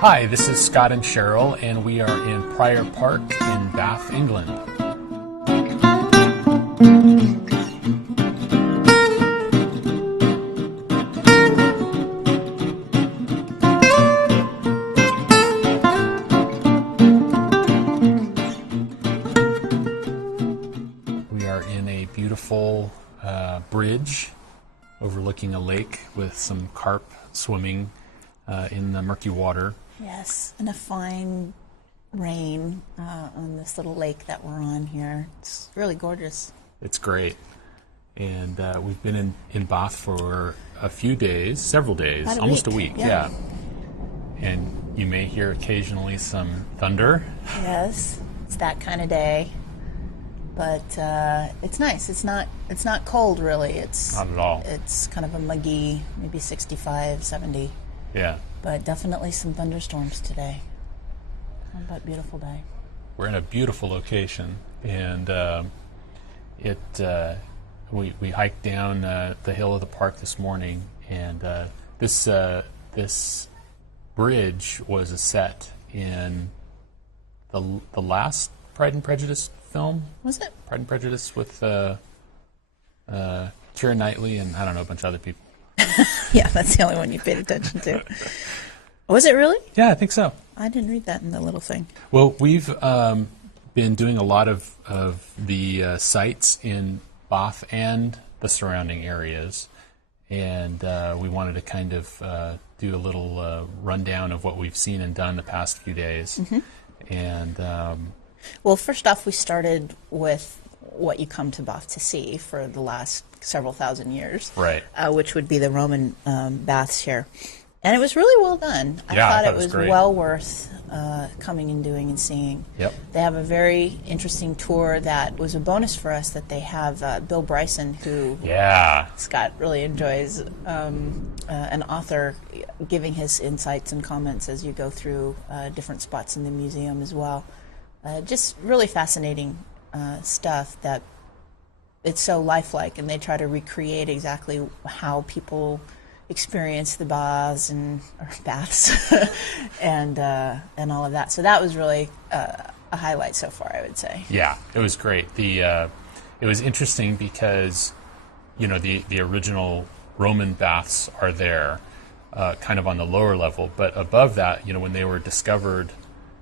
Hi, this is Scott and Sheryl, and we are in Prior Park in Bath, England. We are in a beautiful bridge overlooking a lake with some carp swimming in the murky water. Yes, and a fine rain on this little lake that we're on here. It's really gorgeous. It's great. And we've been in Bath for a few days, several days, almost a week. Yeah. And you may hear occasionally some thunder. Yes, it's that kind of day. But it's nice. It's not cold, really. It's not at all. It's kind of a muggy, maybe 65, 70. Yeah. But definitely some thunderstorms today. But beautiful day. We're in a beautiful location, and we hiked down the hill of the park this morning, and this bridge was a set in the last Pride and Prejudice film. Was it? Pride and Prejudice with Keira Knightley and I don't know, a bunch of other people. Yeah, that's the only one you paid attention to. Was it really? Yeah, I think so. I didn't read that in the little thing. Well, we've been doing a lot of the sites in Bath and the surrounding areas, and we wanted to kind of do a little rundown of what we've seen and done the past few days. Mm-hmm. And well, first off, we started with what you come to Bath to see for the last several thousand years, right? Which would be the Roman baths here. And it was really well done. I thought it was well worth coming and doing and seeing. Yep. They have a very interesting tour that was a bonus for us, that they have Bill Bryson, who Scott really enjoys, an author, giving his insights and comments as you go through different spots in the museum as well. Just really fascinating stuff that it's so lifelike, and they try to recreate exactly how people experience the baths and all of that. So that was really a highlight so far, I would say. Yeah, it was great. It was interesting because, you know, the original Roman baths are there, kind of on the lower level, but above that, you know, when they were discovered,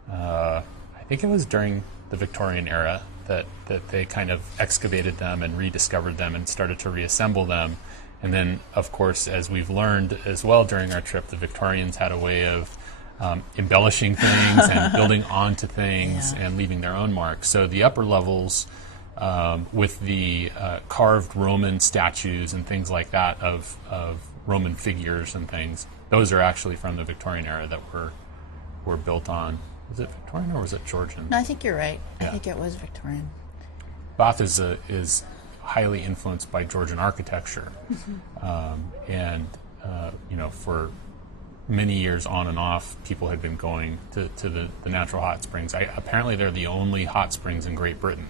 I think it was during the Victorian era that they kind of excavated them and rediscovered them and started to reassemble them. And then, of course, as we've learned as well during our trip, the Victorians had a way of embellishing things and building onto things and leaving their own mark. So the upper levels, with the carved Roman statues and things like that of Roman figures and things, those are actually from the Victorian era that were built on. Was it Victorian or was it Georgian? No, I think you're right. Yeah. I think it was Victorian. Bath is highly influenced by Georgian architecture, and you know, for many years on and off, people had been going to the natural hot springs. Apparently, they're the only hot springs in Great Britain,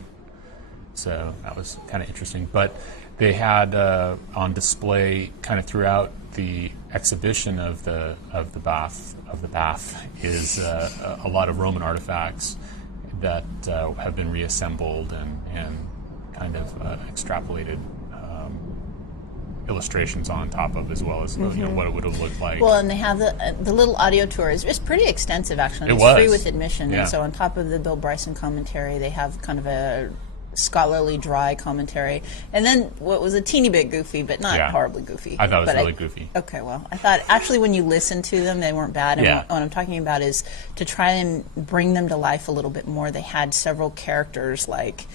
so that was kind of interesting. But they had on display kind of throughout the exhibition of the bath is a lot of Roman artifacts that have been reassembled and kind of extrapolated illustrations on top of, as well as you know, what it would have looked like. Well, and they have the little audio tour. It's pretty extensive, actually. It's free with admission. Yeah. And so on top of the Bill Bryson commentary, they have kind of a scholarly, dry commentary. And then what was a teeny bit goofy, but not horribly goofy. I thought it was really goofy. Okay, well, I thought actually when you listen to them, they weren't bad. And what I'm talking about is to try and bring them to life a little bit more. They had several characters like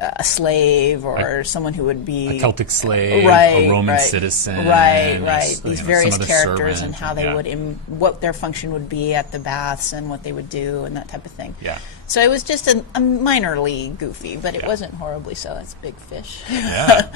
a slave, or someone who would be a Celtic slave, a Roman citizen, right. These various servant, characters and how they would, what their function would be at the baths and what they would do and that type of thing. Yeah. So it was just a minorly goofy, but it wasn't horribly so. That's big fish. Yeah.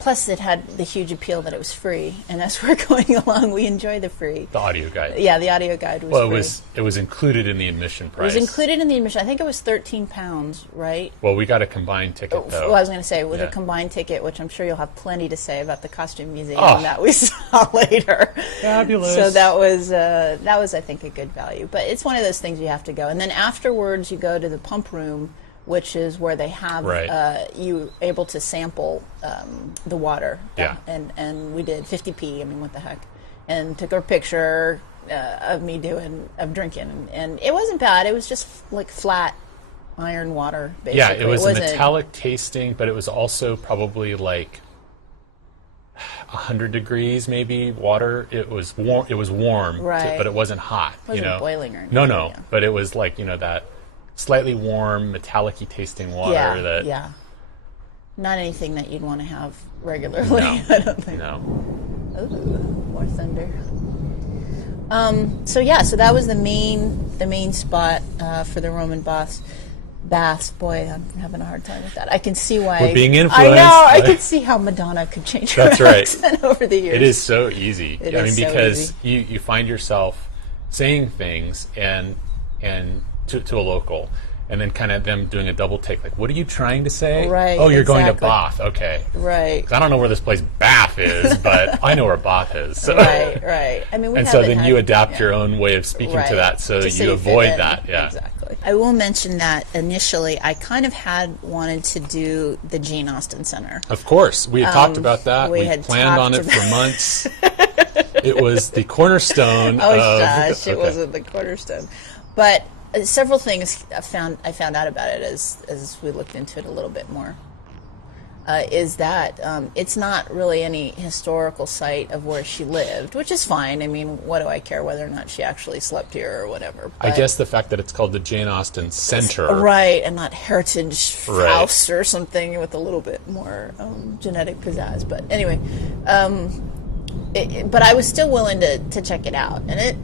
Plus, it had the huge appeal that it was free, and as we're going along, we enjoy the free. The audio guide. Yeah, the audio guide was free. It was included in the admission price. It was included in the admission. I think it was £13, right? Well, we got a combined ticket, though. Well, I was going to say, with a combined ticket, which I'm sure you'll have plenty to say about the costume museum that we saw later. Fabulous. So that was, I think, a good value. But it's one of those things you have to go. And then afterwards, you go to the pump room, which is where they have you able to sample the water. Yeah. And we did 50p, I mean, what the heck. And took a picture of me drinking. And it wasn't bad. It was just like flat iron water, basically. Yeah, it was a metallic tasting, but it was also probably like 100 degrees maybe water. It was warm, right. But it wasn't hot. It wasn't boiling or anything. No. Yeah. But it was like, that slightly warm, metallic-y tasting water. Yeah. Not anything that you'd want to have regularly, I don't think. No. Ooh, more thunder. So that was the main spot for the Roman baths. Boy, I'm having a hard time with that. I can see why. We're being influenced. I know. I can see how Madonna could change her accent over the years. It is so easy. Because easy. you find yourself saying things and to a local, and then kind of them doing a double take, like, what are you trying to say? Right. Oh, you're going to Bath. Okay. Right. 'Cause I don't know where this place Bath is, but I know where Bath is. So. Right. I mean, you adapt your own way of speaking to that so that you avoid that. Yeah. Exactly. I will mention that initially I kind of had wanted to do the Jane Austen Center. Of course. We had talked about that. We had planned on it for months. It was the cornerstone it wasn't the cornerstone. But several things I found out about it as we looked into it a little bit more. Is that it's not really any historical site of where she lived, which is fine. I mean, what do I care whether or not she actually slept here or whatever? But I guess the fact that it's called the Jane Austen Center. Right, and not Heritage House or something with a little bit more genetic pizzazz. But anyway, but I was still willing to check it out. And it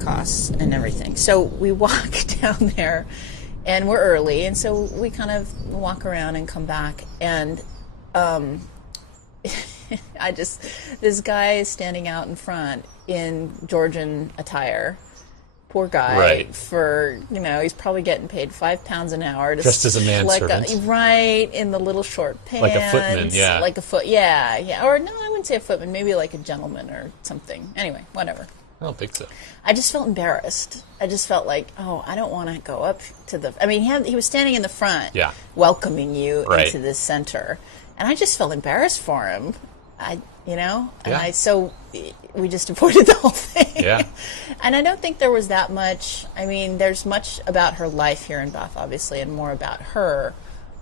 costs and everything. So we walk down there, and we're early, and so we kind of walk around and come back, and this guy is standing out in front in Georgian attire. Poor guy. Right. For, he's probably getting paid £5 an hour. Just as a manservant. Right, in the little short pants. Like a footman, yeah. Yeah. Or no, I wouldn't say a footman, maybe like a gentleman or something. Anyway, whatever. I don't think so. I just felt embarrassed. I just felt like, I don't want to go up to the... I mean, he was standing in the front, welcoming you into this center. And I just felt embarrassed for him, so we just avoided the whole thing. Yeah. And I don't think there was that much. I mean, there's much about her life here in Bath, obviously, and more about her.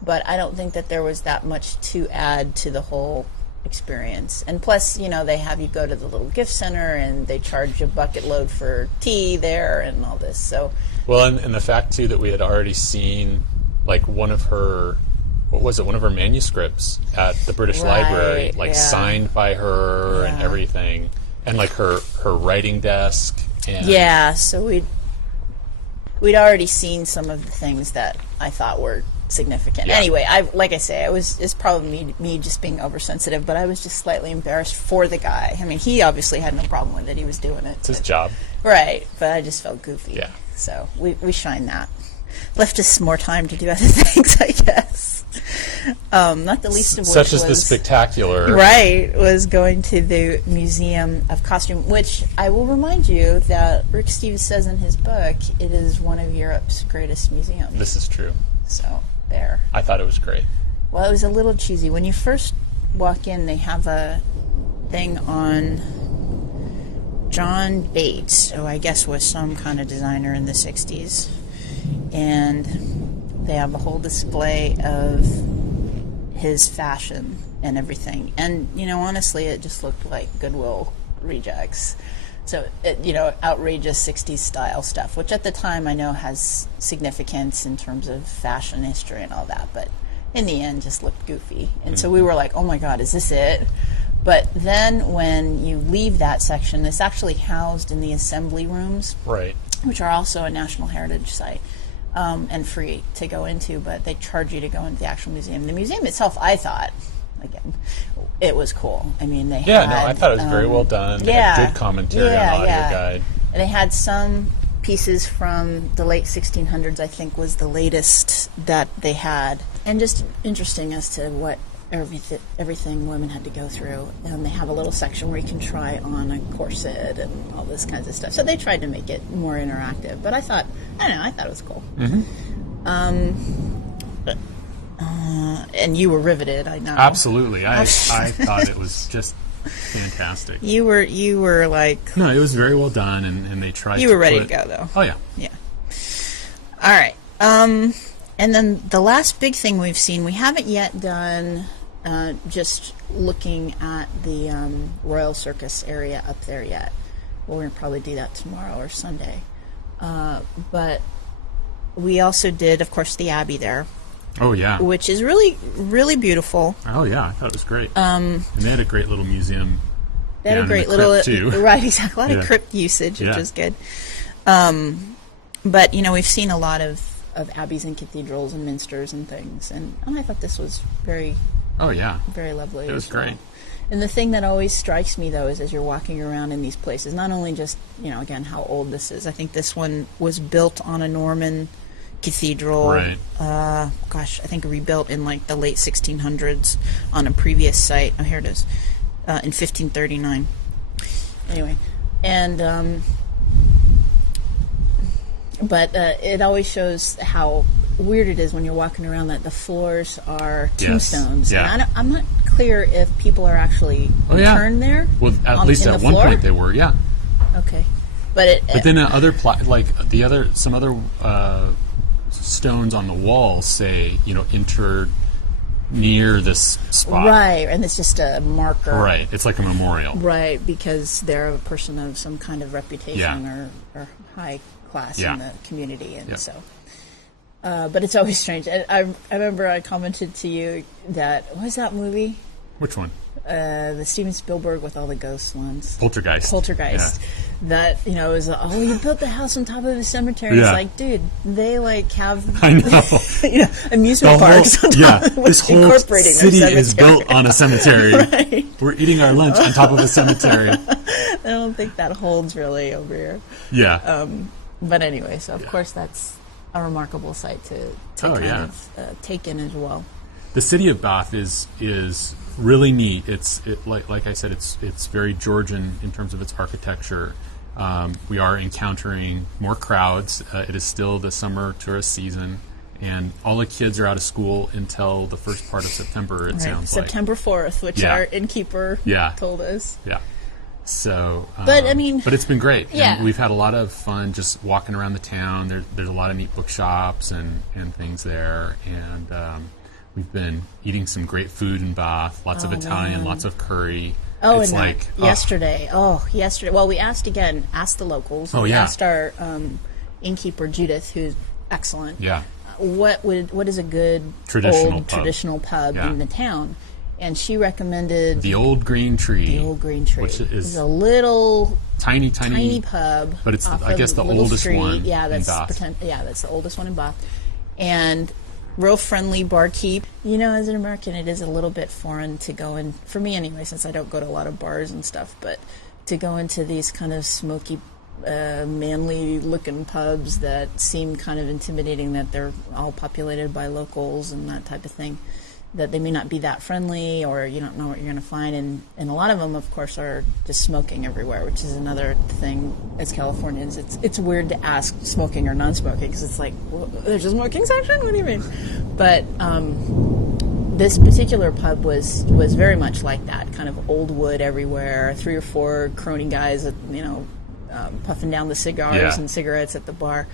But I don't think that there was that much to add to the whole experience. And plus, they have you go to the little gift center, and they charge you a bucket load for tea there and all this. So. Well, and the fact, too, that we had already seen, like, one of her manuscripts at the British Library, signed by her and everything, and like her writing desk. And so we'd already seen some of the things that I thought were significant. Yeah. Anyway, it's probably me just being oversensitive, but I was just slightly embarrassed for the guy. I mean, he obviously had no problem with it. He was doing it. It's his job. Right, but I just felt goofy. Yeah. So we shined that. Left us more time to do other things, I guess. Not the least of which such as the spectacular. Right, was going to the Museum of Costume, which I will remind you that Rick Steves says in his book, it is one of Europe's greatest museums. This is true. So, there. I thought it was great. Well, it was a little cheesy. When you first walk in, they have a thing on John Bates, who I guess was some kind of designer in the 60s. And they have a whole display of his fashion and everything. And, honestly, it just looked like Goodwill rejects. So, outrageous 60s style stuff, which at the time I know has significance in terms of fashion history and all that. But in the end, just looked goofy. And so we were like, oh my God, is this it? But then when you leave that section, it's actually housed in the assembly rooms. Right. Which are also a National Heritage Site. And free to go into, but they charge you to go into the actual museum. The museum itself, I thought, again, it was cool. I mean, they Yeah, had, no, I thought it was very well done. They had good commentary on the audio guide. And they had some pieces from the late 1600s, I think, was the latest that they had. And just interesting as to what everything women had to go through. And they have a little section where you can try on a corset and all this kinds of stuff. So they tried to make it more interactive. But I thought it was cool. And you were riveted, I know. Absolutely. I thought it was just fantastic. You were like... No, it was very well done, and they tried You were ready to go, though. Oh, yeah. Yeah. All right. And then the last big thing we've seen, we haven't yet done just looking at the Royal Circus area up there yet. Well, we're going to probably do that tomorrow or Sunday. But we also did, of course, the Abbey there. Oh, yeah. Which is really, really beautiful. Oh, yeah. I thought it was great. And they had a great little museum. They had a great little... too. Right, exactly. A lot of crypt usage, which is good. But, we've seen a lot of abbeys and cathedrals and minsters and things. And I thought this was very... Oh, yeah. Very lovely. It was great. And the thing that always strikes me, though, is as you're walking around in these places, not only just, again, how old this is. I think this one was built on a Norman cathedral. Right. I think rebuilt in like the late 1600s on a previous site. Oh, here it is. In 1539. Anyway, and but it always shows how weird it is when you're walking around that the floors are tombstones. Yeah. And I'm not clear if people are actually interned there. Well, at least at one point they were. Yeah. Okay. But then some other stones on the wall say, interred near this spot. Right, and it's just a marker. Right, it's like a memorial. Right, because they're a person of some kind of reputation or high class in the community, and so. But it's always strange. I remember I commented to you that, what was that movie? Which one? The Steven Spielberg with all the ghost ones. Poltergeist. Yeah. That, was, you built the house on top of a cemetery. Yeah. It's like, dude, they have I know. Amusement parks on top of this whole city is built on a cemetery. Right. We're eating our lunch on top of a cemetery. I don't think that holds really over here. Yeah. But anyway, so of course that's a remarkable site to take in as well. The city of Bath is really neat. Like I said, it's very Georgian in terms of its architecture. We are encountering more crowds. It is still the summer tourist season, and all the kids are out of school until the first part of September. It sounds like September 4th, which our innkeeper told us. Yeah. So, but it's been great. Yeah. And we've had a lot of fun just walking around the town. There's a lot of neat bookshops and things there, and we've been eating some great food in Bath. Lots of Italian, lots of curry. Oh, it's and yesterday. Well, we asked the locals. We asked our innkeeper Judith, who's excellent. Yeah. What is a good traditional pub in the town? And she recommended the Old Green Tree. The Old Green Tree, which is a little tiny pub, but it's I guess the oldest street. one. Yeah, that's in Bath. That's the oldest one in Bath, and real friendly barkeep. As an American, it is a little bit foreign to go in, for me anyway, since I don't go to a lot of bars and stuff. But to go into these kind of smoky, manly-looking pubs that seem kind of intimidating, that they're all populated by locals and that type of thing. That they may not be that friendly, or you don't know what you're going to find, and a lot of them, of course, are just smoking everywhere, which is another thing as Californians. It's weird to ask smoking or non-smoking, because it's like, well, there's a smoking section? What do you mean? But this particular pub was very much like that, kind of old wood everywhere, 3 or 4 crony guys, puffing down the cigars and cigarettes at the bar.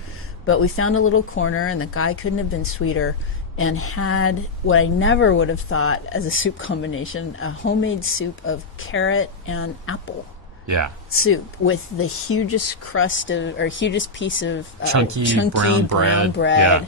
But we found a little corner, and the guy couldn't have been sweeter, and had what I never would have thought as a soup combination, a homemade soup of carrot and apple. Yeah. Soup with the hugest hugest piece of chunky brown bread. Yeah.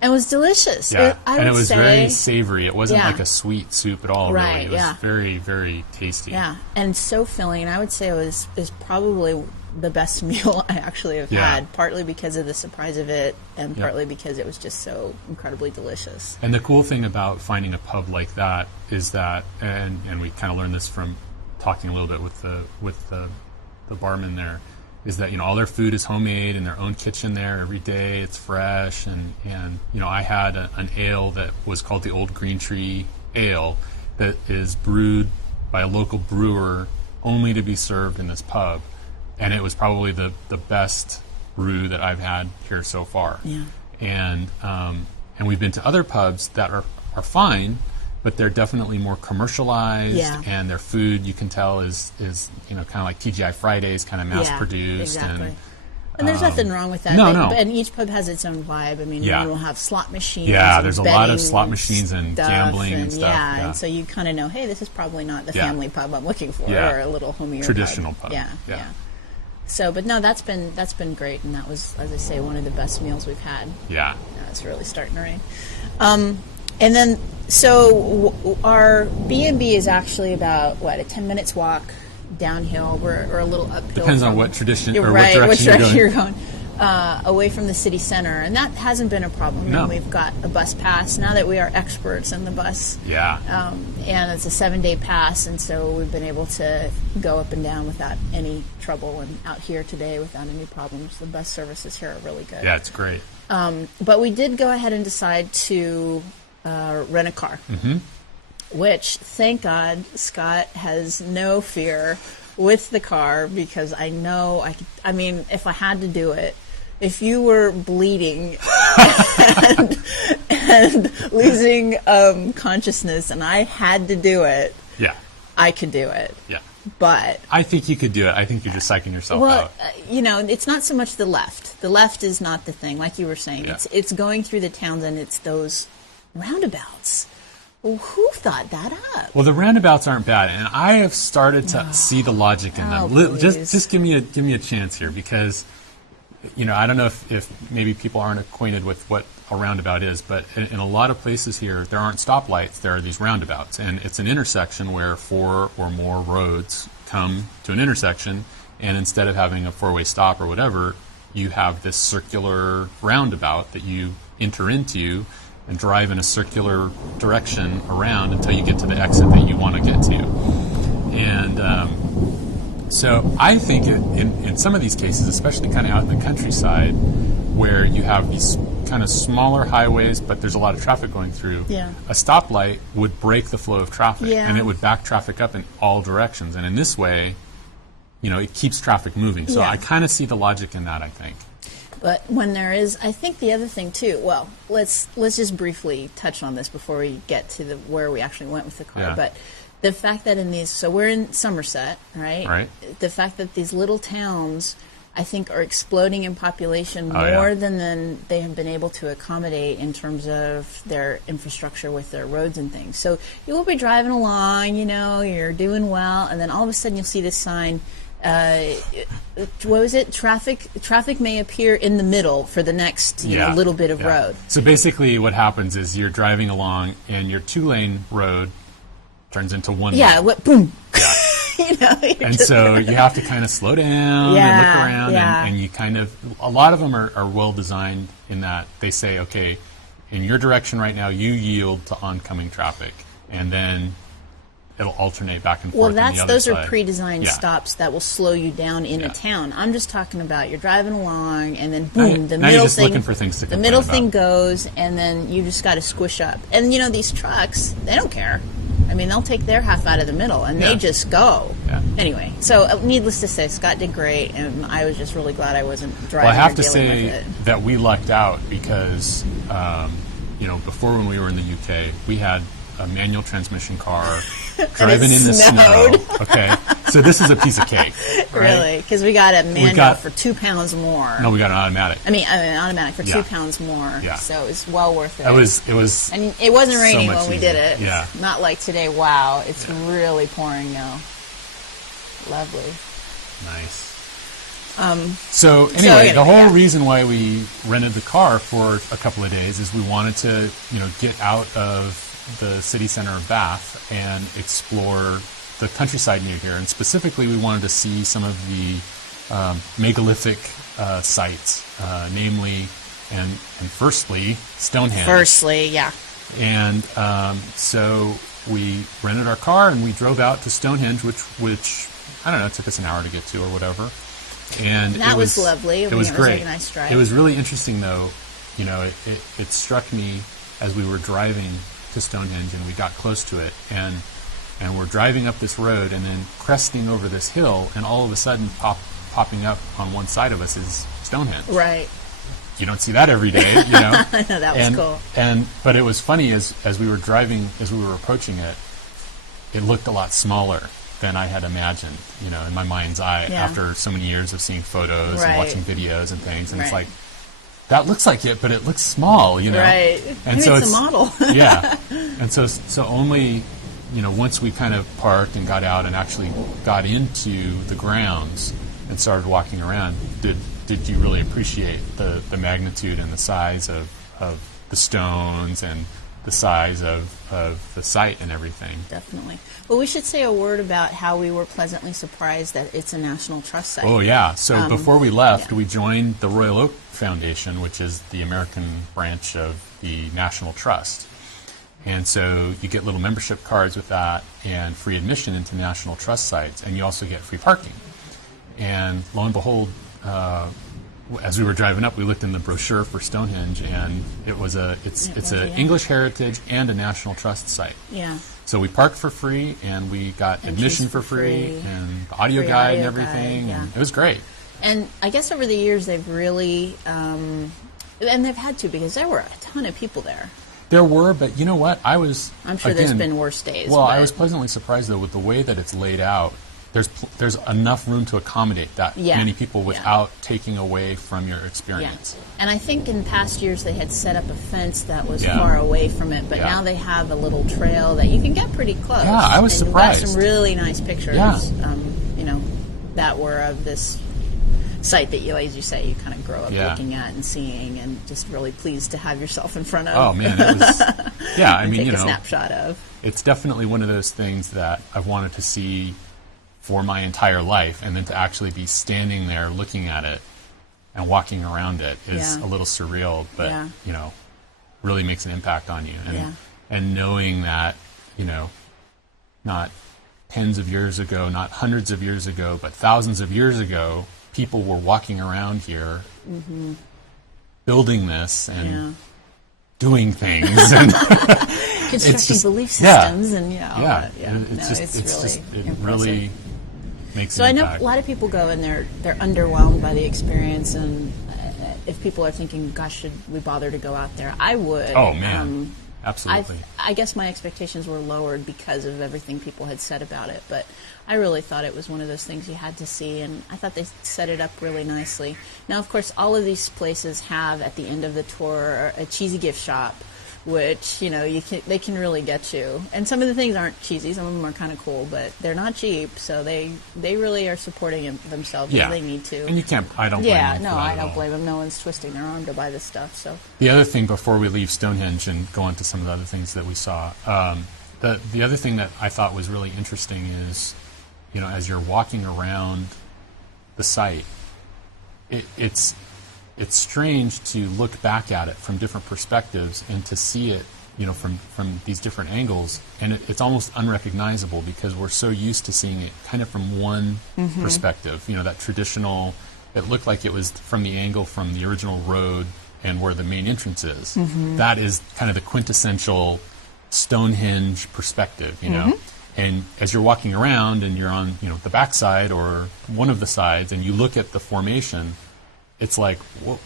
And it was delicious. Yeah. And it was very savory. It wasn't like a sweet soup at all, right, really. It was very, very tasty. Yeah. And so filling. And I would say it was probably the best meal I actually have had, partly because of the surprise of it, and partly because it was just so incredibly delicious. And the cool thing about finding a pub like that is that, and we kind of learned this from talking a little bit with the barman there, is that, you know, all their food is homemade in their own kitchen there every day. It's fresh, and you know, I had an ale that was called the Old Green Tree Ale that is brewed by a local brewer only to be served in this pub, and it was probably the best brew that I've had here so far. Yeah. And we've been to other pubs that are fine, but they're definitely more commercialized, and their food, you can tell, is you know, kind of like TGI Fridays, kind of mass produced. Exactly. And there's nothing wrong with that. No. And each pub has its own vibe. I mean, you will have slot machines. Yeah, there's a lot of slot machines and gambling and stuff. Yeah, and so you kind of know, hey, this is probably not the family pub I'm looking for, or a little homier traditional pub. Yeah. So, but no, that's been great, and that was, as I say, one of the best meals we've had. Yeah. It's really starting to rain. And then, so our B&B is actually about, a 10 minutes walk downhill, or a little uphill. Depends on what tradition or right, what direction you're going. Away from the city center, and that hasn't been a problem. No. And we've got a bus pass now that we are experts in the bus. Yeah. And it's a 7-day pass, and so we've been able to go up and down without any trouble, and out here today without any problems. The bus services here are really good. Yeah, it's great. But we did go ahead and decide to rent a car. Mm-hmm. Which, thank God, Scott has no fear with the car, because I know I mean, if I had to do it, if you were bleeding and losing consciousness, and I had to do it, I could do it. Yeah. But I think you could do it. I think you're just psyching yourself out. You know, it's not so much the left. The left is not the thing, like you were saying. Yeah. It's going through the towns, and it's those roundabouts. Well, who thought that up? Well, the roundabouts aren't bad, and I have started to see the logic in them. Just give me a chance here, because, you know, I don't know if maybe people aren't acquainted with what a roundabout is, but in a lot of places here, there aren't stoplights. There are these roundabouts, and it's an intersection where 4 or more roads come to an intersection, and instead of having a 4-way stop or whatever, you have this circular roundabout that you enter into and drive in a circular direction around until you get to the exit that you want to get to. And so I think in some of these cases, especially kind of out in the countryside, where you have these kind of smaller highways, but there's a lot of traffic going through, a stoplight would break the flow of traffic, and it would back traffic up in all directions. And in this way, you know, it keeps traffic moving. So I kind of see the logic in that, I think. But when there is, I think the other thing too. Well, let's just briefly touch on this before we get to where we actually went with the car. But the fact that in these, so we're in Somerset, right? Right. The fact that these little towns, I think, are exploding in population more than they have been able to accommodate in terms of their infrastructure with their roads and things. So you will be driving along, you know, you're doing well, and then all of a sudden you'll see this sign. What was it? Traffic may appear in the middle for the next little bit of road. So basically what happens is you're driving along, and your 2-lane road turns into 1 lane. Boom. Yeah. You know, and so you have to kind of slow down and look around, and you kind of, a lot of them are well designed in that they say, okay, in your direction right now, you yield to oncoming traffic, and then it'll alternate back and forth. Well, those are pre-designed stops that will slow you down in a town. I'm just talking about you're driving along, and then boom, the middle thing. Looking for things to the middle thing goes, and then you just got to squish up. And you know, these trucks, they don't care. I mean, they'll take their half out of the middle, and they just go. Yeah. Anyway, so needless to say, Scott did great, and I was just really glad I wasn't driving. Well, I have to dealing say with it. that we lucked out because, you know, before when we were in the UK, we had a manual transmission car driving in the snow. Okay, so this is a piece of cake. Right? Really? Because we got a manual for 2 pounds more. No, we got an automatic. I mean, an automatic for 2 pounds more. Yeah. So it was well worth it. It was. And it wasn't raining when we easier. did it. Yeah. Not like today. Wow, it's really pouring now. Lovely. Nice. So anyway, the whole reason why we rented the car for a couple of days is we wanted to, you know, get out of the city center of Bath and explore the countryside near here. And specifically, we wanted to see some of the megalithic sites, namely and firstly Stonehenge. Firstly, yeah. And so we rented our car and we drove out to Stonehenge, which I don't know, it took us an hour to get to or whatever. And that was lovely. It was great. It was like a nice drive. It was really interesting, though. You know, it struck me as we were driving to Stonehenge and we got close to it, and we're driving up this road and then cresting over this hill, and all of a sudden popping up on one side of us is Stonehenge. Right. You don't see that every day, you know. I know, that was cool. But it was funny as we were driving, as we were approaching it, it looked a lot smaller than I had imagined, you know, in my mind's eye after so many years of seeing photos and watching videos and things. And it's like, that looks like it, but it looks small, you know. Right. And maybe so it's a model. Yeah. And so only, you know, once we kind of parked and got out and actually got into the grounds and started walking around, did you really appreciate the magnitude and the size of the stones and the size of the site and everything. Definitely. Well, we should say a word about how we were pleasantly surprised that it's a National Trust site. Oh, yeah. So before we left, we joined the Royal Oak Foundation, which is the American branch of the National Trust. And so you get little membership cards with that and free admission into National Trust sites, and you also get free parking. And lo and behold, as we were driving up, we looked in the brochure for Stonehenge, and it's an English heritage and a National Trust site. Yeah. So we parked for free, and we got admission for free, and the audio guide and everything. And it was great. And I guess over the years they've really, and they've had to, because there were a ton of people there. There were, but you know what? I'm sure there's been worse days. Well, I was pleasantly surprised, though, with the way that it's laid out. There's enough room to accommodate that many people without taking away from your experience. Yeah. And I think in past years they had set up a fence that was far away from it, but now they have a little trail that you can get pretty close. Yeah, I was surprised. Got some really nice pictures, you know, that were of this site that you, as you say, you kind of grow up looking at and seeing, and just really pleased to have yourself in front of. Oh man, it was. Yeah, I mean, take you know, a snapshot of. It's definitely one of those things that I've wanted to see for my entire life, and then to actually be standing there looking at it and walking around it is a little surreal, but you know, really makes an impact on you. And knowing that, you know, not tens of years ago, not hundreds of years ago, but thousands of years ago, people were walking around here building this and doing things and constructing belief systems and it really makes so an I know impact. a lot of people go and they're underwhelmed by the experience, and if people are thinking, gosh, should we bother to go out there, I would. Oh man, absolutely. I guess my expectations were lowered because of everything people had said about it, but I really thought it was one of those things you had to see, and I thought they set it up really nicely. Now, of course, all of these places have, at the end of the tour, a cheesy gift shop, which, you know, they can really get you. And some of the things aren't cheesy, some of them are kind of cool, but they're not cheap, so they really are supporting themselves as they need to. And you can't, I don't blame them. Yeah, no, I don't blame them. No one's twisting their arm to buy this stuff, so. The other thing, before we leave Stonehenge and go on to some of the other things that we saw, the other thing that I thought was really interesting is, you know, as you're walking around the site, it's strange to look back at it from different perspectives and to see it, you know, from these different angles, and it's almost unrecognizable because we're so used to seeing it kind of from one perspective. You know, that traditional, it looked like it was from the angle from the original road and where the main entrance is. That is kind of the quintessential Stonehenge perspective, you know. And as you're walking around and you're on, you know, the backside or one of the sides, and you look at the formation, it's like,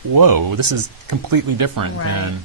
whoa, this is completely different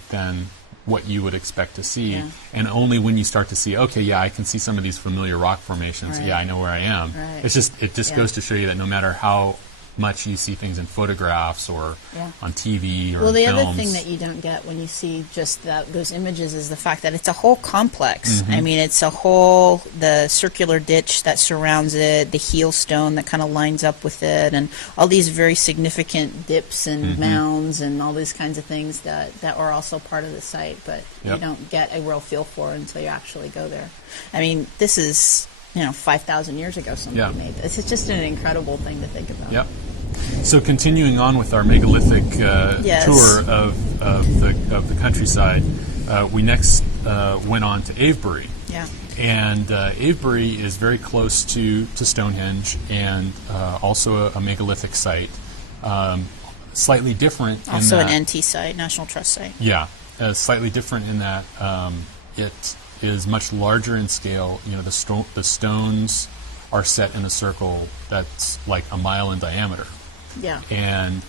than what you would expect to see. And only when you start to see, okay, I can see some of these familiar rock formations. I know where I am. It just goes to show you that no matter how much you see things in photographs or on TV or well, the films. other thing that you don't get when you see just those images is the fact that it's a whole complex. I mean, it's the circular ditch that surrounds it, the heel stone that kind of lines up with it, and all these very significant dips and mounds and all these kinds of things that are also part of the site, but you don't get a real feel for until you actually go there. I mean, this is, you know, 5,000 years ago somebody made this. It's just an incredible thing to think about. So continuing on with our megalithic tour of the countryside, we next went on to Avebury. Yeah. And Avebury is very close to Stonehenge, and also a megalithic site. Slightly different also in that, an NT site, National Trust site. Yeah, slightly different in that it is much larger in scale. You know, the stones are set in a circle that's like a mile in diameter. Yeah. And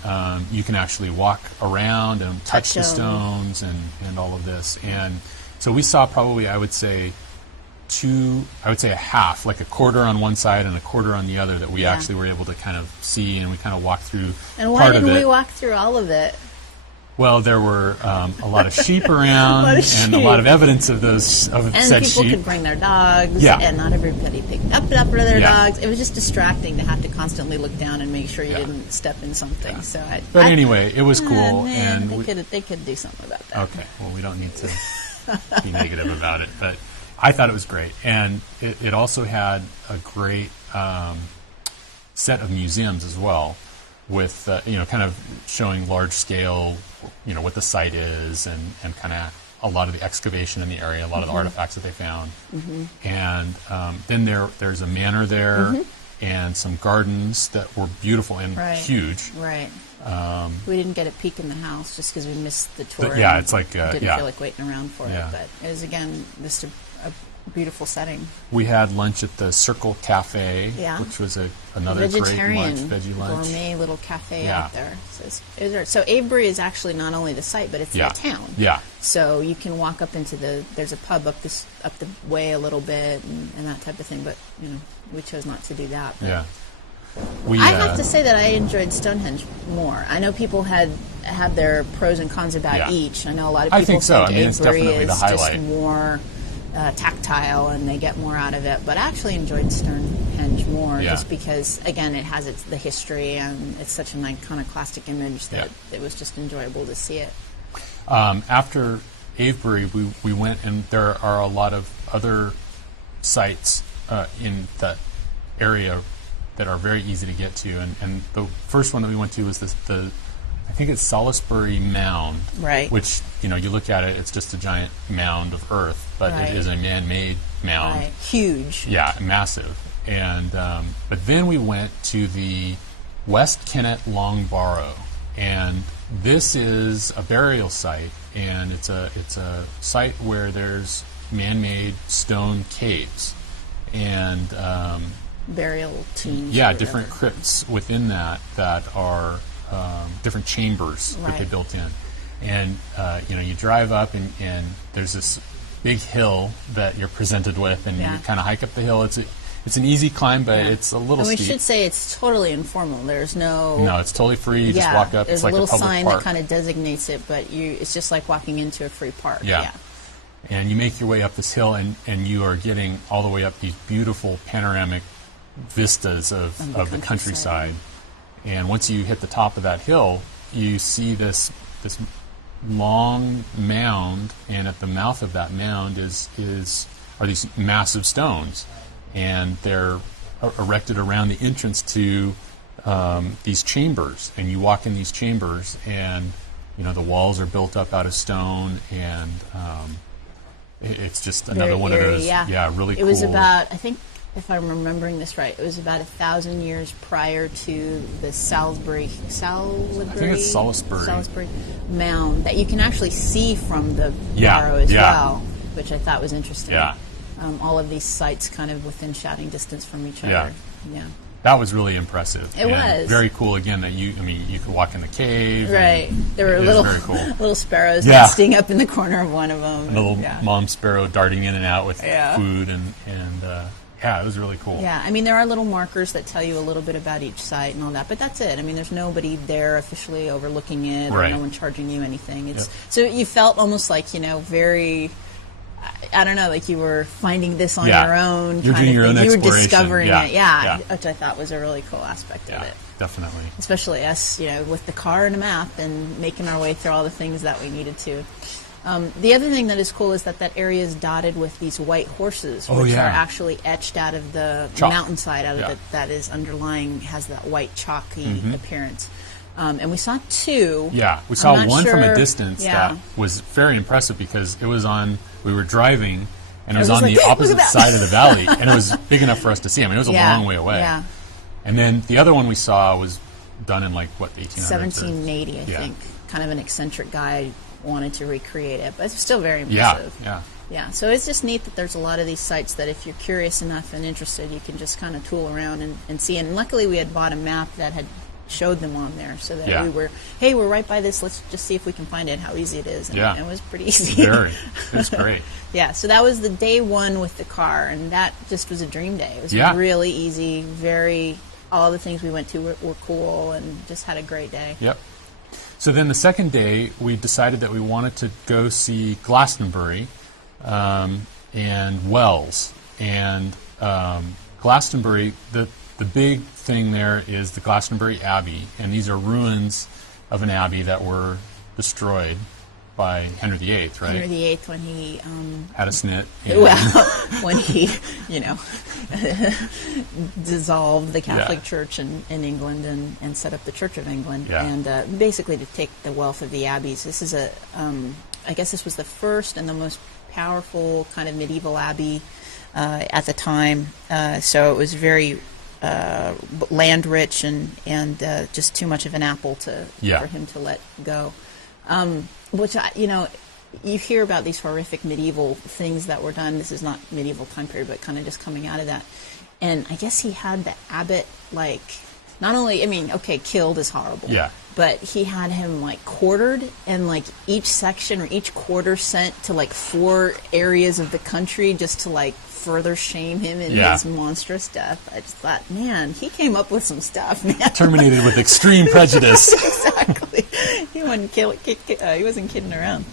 you can actually walk around and touch the stones and all of this. And so we saw probably, I would say a half, like a quarter on one side and a quarter on the other, that we actually were able to kind of see, and we kind of walked through. And why didn't we walk through all of it? Well, there were a lot of sheep around, and a lot of evidence of those said sheep. And people could bring their dogs, and not everybody picked up their dogs. It was just distracting to have to constantly look down and make sure you didn't step in something. So, anyway, it was cool, and they could do something about that. Okay, well, we don't need to be negative about it, but I thought it was great, and it also had a great set of museums as well, with kind of showing large scale, what the site is, and kind of a lot of the excavation in the area, a lot of the artifacts that they found, and then there's a manor there, and some gardens that were beautiful and huge. Right. We didn't get a peek in the house just because we missed the tour. It's like didn't feel like waiting around for it, but it was again just a beautiful setting. We had lunch at the Circle Cafe, which was another great lunch, veggie lunch. Gourmet little cafe out there. So Avebury is actually not only the site, but it's the town. Yeah. So you can walk up into there's a pub up the way a little bit and that type of thing, but we chose not to do that. Yeah. I have to say that I enjoyed Stonehenge more. I know people had their pros and cons about each. I know a lot of people think Avebury is just more tactile and they get more out of it, but I actually enjoyed Stonehenge more just because, again, it has the history and it's such an iconoclastic image that it was just enjoyable to see it. After Avebury, we went, and there are a lot of other sites in that area that are very easy to get to, and the first one that we went to was I think it's Salisbury Mound, right? Which you look at it, it's just a giant mound of earth, but it is a man-made mound, huge, massive. And but then we went to the West Kennet Long Barrow, and this is a burial site, and it's a site where there's man-made stone caves, and burial tombs. Different crypts within that are different chambers that they built in. And you drive up, and there's this big hill that you're presented with, and you kind of hike up the hill. It's an easy climb, but it's a little steep. We should say it's totally informal. There's no, it's totally free. You just walk up. There's it's like a little a public sign park that kind of designates it, but it's just like walking into a free park. And you make your way up this hill, and you are getting all the way up these beautiful panoramic vistas of the countryside. And once you hit the top of that hill, you see this long mound, and at the mouth of that mound are these massive stones, and they're erected around the entrance to these chambers. And you walk in these chambers, and the walls are built up out of stone, and it's just another one of those. Really cool. It was about, I think, if I'm remembering this right, it was about 1,000 years prior to the Salisbury mound that you can actually see from the barrow as well, which I thought was interesting. All of these sites kind of within shouting distance from each other. That was really impressive. It was very cool. Again, that you could walk in the cave. Right. There were very cool. little sparrows nesting up in the corner of one of them. A little mom sparrow darting in and out with food and it was really cool. Yeah, I mean, there are little markers that tell you a little bit about each site and all that, but that's it. I mean, there's nobody there officially overlooking it, or no one charging you anything. So you felt almost like, very, I don't know, like you were finding this on your own. You're doing your own exploration. You were discovering it, which I thought was a really cool aspect of it. Definitely. Especially us, with the car and a map and making our way through all the things that we needed to. The other thing that is cool is that area is dotted with these white horses, which are actually etched out of the mountainside, out of that is underlying, has that white chalky appearance. And we saw two. Yeah, we saw one from a distance that was very impressive because it was on, we were driving, and it was on the opposite side of the valley, and it was big enough for us to see. I mean, it was a long way away. Yeah. And then the other one we saw was done in, like, what, the 1800s? 1780, I think. Kind of an eccentric guy wanted to recreate it, but it's still very impressive. Yeah, so it's just neat that there's a lot of these sites that if you're curious enough and interested, you can just kind of tool around and see. And luckily we had bought a map that had showed them on there, so that we were, hey, we're right by this, let's just see if we can find it, how easy it is. And it was pretty easy. It was great. Yeah, so that was the day one with the car, and that just was a dream day. It was really easy, all the things we went to were cool, and just had a great day. Yep. So then the second day, we decided that we wanted to go see Glastonbury and Wells. And Glastonbury, the big thing there is the Glastonbury Abbey, and these are ruins of an abbey that were destroyed by Henry VIII, right? Henry VIII, when he had a snit. When he, dissolved the Catholic Church in England and set up the Church of England, and basically to take the wealth of the abbeys. This is I guess this was the first and the most powerful kind of medieval abbey at the time. So it was very land rich and just too much of an apple for him to let go. Which, you hear about these horrific medieval things that were done. This is not medieval time period, but kind of just coming out of that. And I guess he had the abbot, not only, killed is horrible. Yeah. But he had him, quartered, and, each section or each quarter sent to, 4 areas of the country just to, further shame him in his monstrous death. I just thought, man, he came up with some stuff, man. Terminated with extreme prejudice. Exactly. He wasn't kidding around.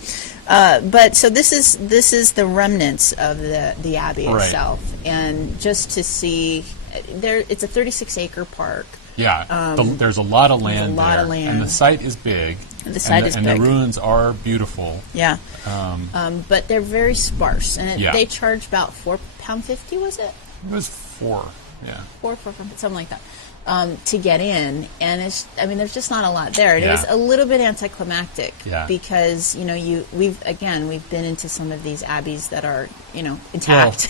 But so this is the remnants of the abbey itself, and just to see there, it's a 36-acre park. Yeah, there's a lot of land there, and the site is big. The site is big. And the ruins are beautiful. Yeah, but they're very sparse, and they charge about £4.50. Was it? It was $4. Yeah, $4, something like that. To get in, and there's just not a lot there. It was a little bit anticlimactic because we've been into some of these abbeys that are intact.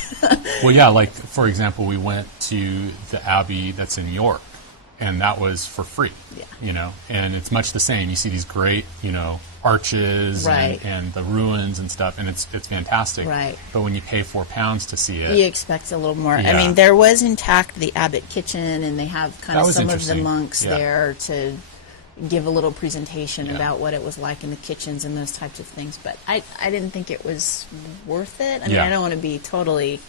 Well, for example, we went to the abbey that's in York, and that was for free. And it's much the same. You see these great arches and the ruins and stuff, and it's fantastic. Right. But when you pay £4 to see it, you expect a little more. Yeah. There was intact the abbot kitchen, and they have kind of some of the monks there to give a little presentation about what it was like in the kitchens and those types of things. But I didn't think it was worth it. I don't want to be totally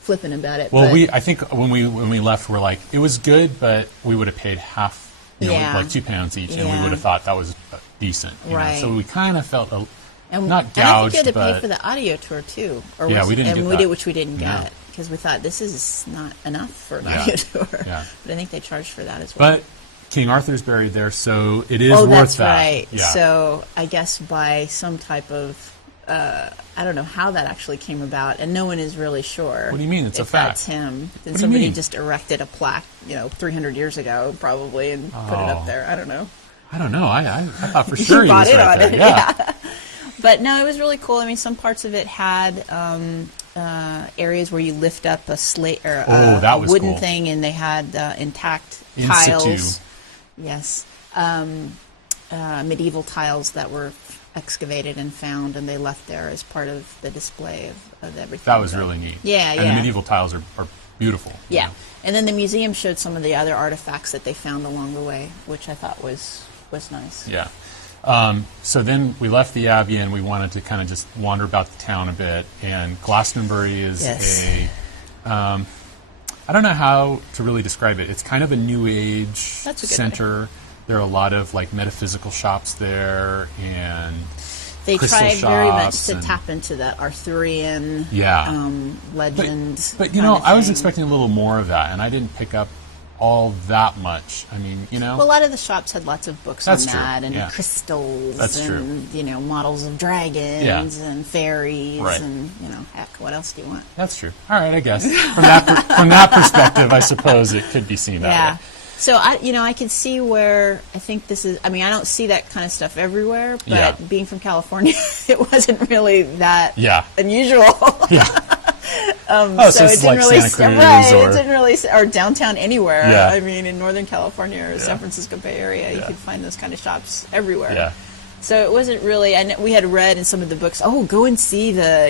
flippant about it. Well, I think when we left, we're like, it was good, but we would have paid half, like £2 each, and we would have thought that was decent. So we kind of felt not gouged, and I think you had to pay for the audio tour too. We didn't get that. Which we didn't get because we thought this is not enough for an audio tour. Yeah. But I think they charged for that as well. But King Arthur's buried there, so it is worth that's that. Right. Yeah. So I guess by some type of I don't know how that actually came about, and no one is really sure. What do you mean? It's a fact. That's him. Then somebody just erected a plaque, 300 years ago, probably, and put it up there. I don't know. I thought for sure he was right there. Yeah. But no, it was really cool. Some parts of it had areas where you lift up a slate or a wooden thing, and they had intact tiles. Yes, medieval tiles that were excavated and found, and they left there as part of the display of everything. That was really neat. Yeah, and the medieval tiles are beautiful. Yeah, and then the museum showed some of the other artifacts that they found along the way, which I thought was nice. Yeah. So then we left the Abbey, and we wanted to kind of just wander about the town a bit. And Glastonbury is I don't know how to really describe it. It's kind of a New Age center. There are a lot of metaphysical shops there, and they tried very much to tap into that Arthurian legend. But I was expecting a little more of that, and I didn't pick up all that much. I mean, Well, a lot of the shops had lots of books That's on true. that, and Yeah. crystals, That's and models of dragons and fairies, Right. and heck, what else do you want? That's true. All right, I guess from that perspective, I suppose it could be seen that way. So I can see where I think this is. I mean, I don't see that kind of stuff everywhere, but being from California, it wasn't really that unusual. Yeah. So it didn't really it didn't really, or downtown anywhere. Yeah. I mean, in Northern California or San Francisco Bay Area, you could find those kind of shops everywhere. Yeah. So it wasn't really. And we had read in some of the books, go and see the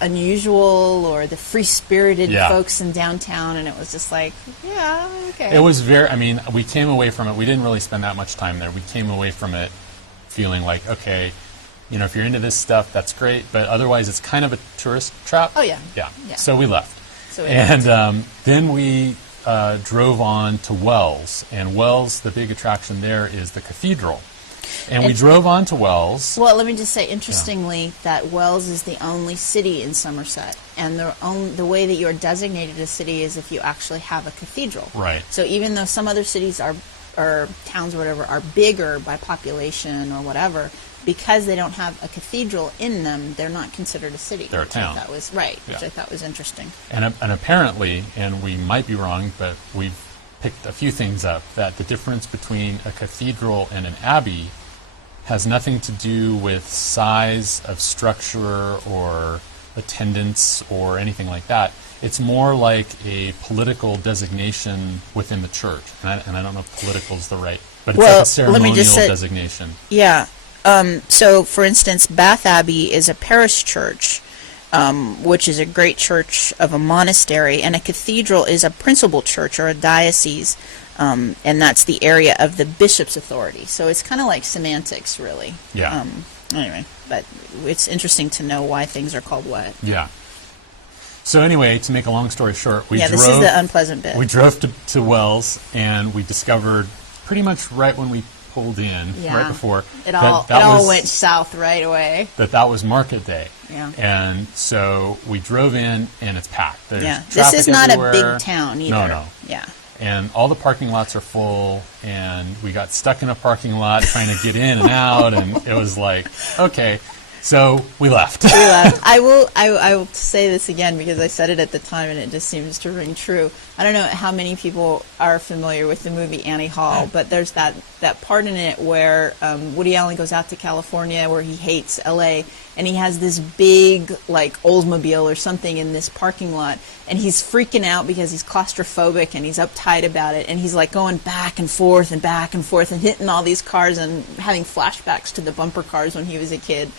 unusual or the free-spirited folks in downtown, and it was just like, okay. It was very. I mean, we came away from it. We didn't really spend that much time there. We came away from it feeling like, okay, if you're into this stuff, that's great, but otherwise it's kind of a tourist trap. Oh, yeah. Yeah. So we left. And then we drove on to Wells. And Wells, the big attraction there is the cathedral. And we drove on to Wells. Well, let me just say, interestingly, that Wells is the only city in Somerset. And the way that you're designated a city is if you actually have a cathedral. Right. So even though some other cities or towns or whatever are bigger by population or whatever, because they don't have a cathedral in them, they're not considered a city. They're a town. Which I thought was interesting. And apparently, and we might be wrong, but we've picked a few things up, that the difference between a cathedral and an abbey has nothing to do with size of structure or attendance or anything like that. It's more like a political designation within the church. And I don't know if political is the right, but it's like a ceremonial designation. Yeah. So, for instance, Bath Abbey is a parish church, which is a great church of a monastery, and a cathedral is a principal church or a diocese, and that's the area of the bishop's authority. So it's kind of like semantics, really. Yeah. Anyway, but it's interesting to know why things are called what. Yeah. So anyway, to make a long story short, this is the unpleasant bit. We drove to Wells, and we discovered pretty much right when we pulled in, right before, it all went south right away. That was market day. Yeah. And so we drove in, and it's packed. There's This is not everywhere. A big town either. No. Yeah. And all the parking lots are full, and we got stuck in a parking lot trying to get in and out, and it was like, okay. So we left. I will say this again because I said it at the time and it just seems to ring true. I don't know how many people are familiar with the movie Annie Hall, but there's that part in it where Woody Allen goes out to California where he hates LA, and he has this big like Oldsmobile or something in this parking lot, and he's freaking out because he's claustrophobic and he's uptight about it, and he's like going back and forth and hitting all these cars and having flashbacks to the bumper cars when he was a kid.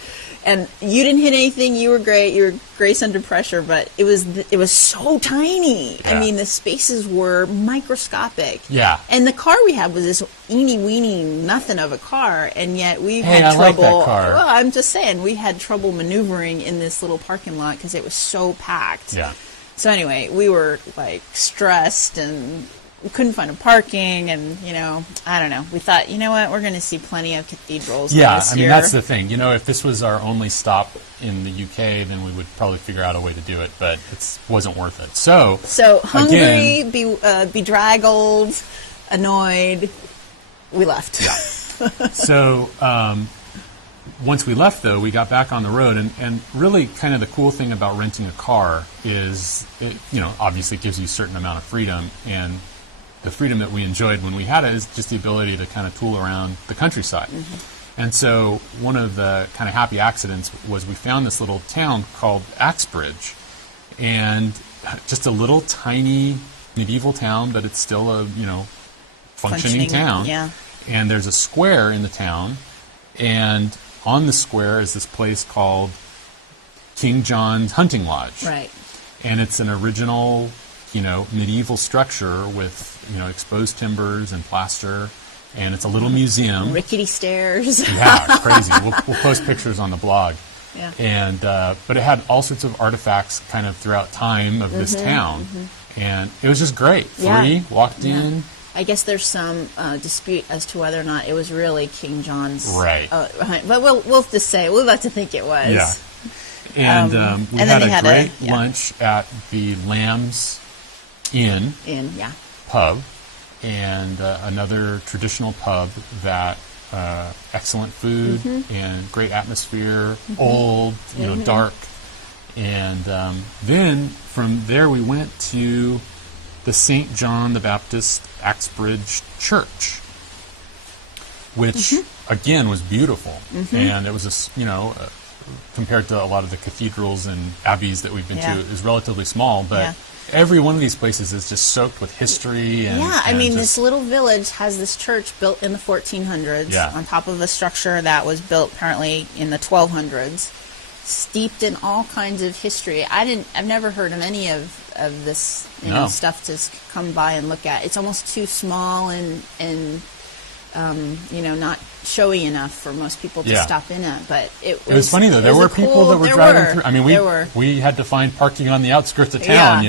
And you didn't hit anything. You were great. You were grace under pressure, but it was so tiny. Yeah. I mean, the spaces were microscopic. Yeah. And the car we had was this eeny weeny nothing of a car, and yet we had I trouble. like that car. Well, I'm just saying we had trouble maneuvering in this little parking lot because it was so packed. Yeah. So anyway, we were like stressed and we couldn't find a parking, and I don't know. We thought, what, we're going to see plenty of cathedrals. Yeah, I mean that's the thing. If this was our only stop in the UK, then we would probably figure out a way to do it, but it wasn't worth it. So hungry, again, bedraggled, annoyed, we left. Yeah. So once we left, though, we got back on the road, and really kind of the cool thing about renting a car is, obviously it gives you a certain amount of freedom, and the freedom that we enjoyed when we had it is just the ability to kind of tool around the countryside. Mm-hmm. And so one of the kind of happy accidents was we found this little town called Axbridge, and just a little tiny medieval town, but it's still a, functioning town. Yeah. And there's a square in the town, and on the square is this place called King John's Hunting Lodge. Right. And it's an original, medieval structure with, exposed timbers and plaster, and it's a little museum. Rickety stairs. Yeah, it's crazy. We'll post pictures on the blog. Yeah. And but it had all sorts of artifacts kind of throughout time of this town, and it was just great. Free, walked in. I guess there's some dispute as to whether or not it was really King John's. Right. But we'll just say we'll like to think it was. Yeah. And we and had a great lunch at the Lamb's Inn yeah. pub. and another traditional pub that excellent food and great atmosphere, old, dark. And then from there we went to the St. John the Baptist Axbridge Church, which again was beautiful, and it was compared to a lot of the cathedrals and abbeys that we've been to, is relatively small, but every one of these places is just soaked with history. And, I mean, this little village has this church built in the 1400s on top of a structure that was built apparently in the 1200s, steeped in all kinds of history. I've never heard of any of this stuff to come by and look at. It's almost too small and not showy enough for most people to stop in at. But it was funny though. There were people that were driving through. I mean, we had to find parking on the outskirts of town.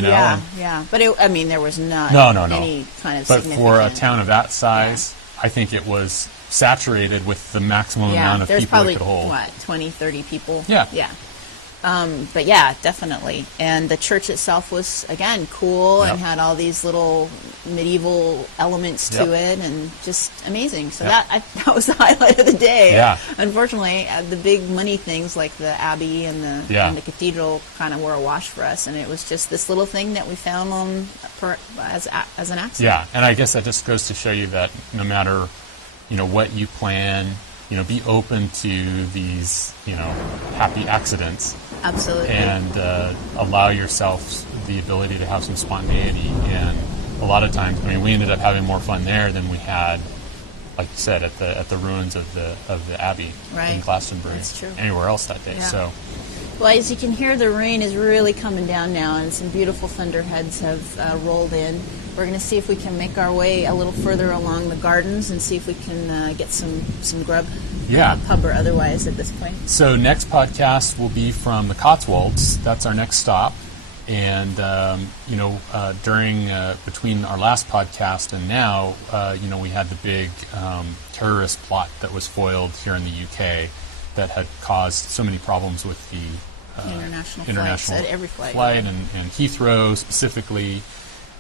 But there was not any kind of. But for a town of that size, I think it was saturated with the maximum amount of people it could hold. There's probably 20, 30 people. Yeah. But yeah, definitely. And the church itself was, again, cool and had all these little medieval elements to it and just amazing. So that was the highlight of the day. Yeah. Unfortunately, the big money things like the abbey and the cathedral kind of were a wash for us. And it was just this little thing that we found as an accident. Yeah, and I guess that just goes to show you that no matter what you plan, be open to these, happy accidents. Absolutely. And allow yourself the ability to have some spontaneity. And a lot of times, we ended up having more fun there than we had, like you said, at the ruins of the Abbey in Glastonbury. That's true. Anywhere else that day. Yeah. So. Well, as you can hear, the rain is really coming down now, and some beautiful thunderheads have rolled in. We're going to see if we can make our way a little further along the gardens and see if we can get some grub, pub or otherwise at this point. So next podcast will be from the Cotswolds. That's our next stop. And, during, between our last podcast and now, we had the big terrorist plot that was foiled here in the UK that had caused so many problems with the international flights at every flight and Heathrow specifically.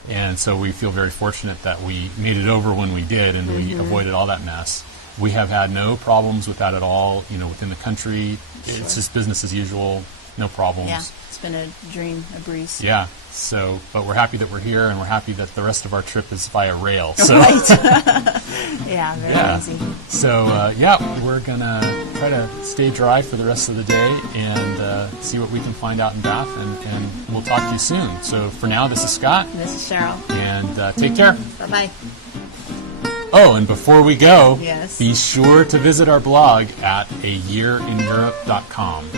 And so we feel very fortunate that we made it over when we did and we avoided all that mess. We have had no problems with that at all, within the country. Sure. It's just business as usual, no problems. Yeah, it's been a dream, a breeze. Yeah, but we're happy that we're here and we're happy that the rest of our trip is via rail. So. Right. Very easy. So, we're going to try to stay dry for the rest of the day and see what we can find out in Bath, and we'll talk to you soon. So for now, this is Scott. This is Sheryl. And take care. Bye-bye. Oh, and before we go, yes, be sure to visit our blog at ayearineurope.com.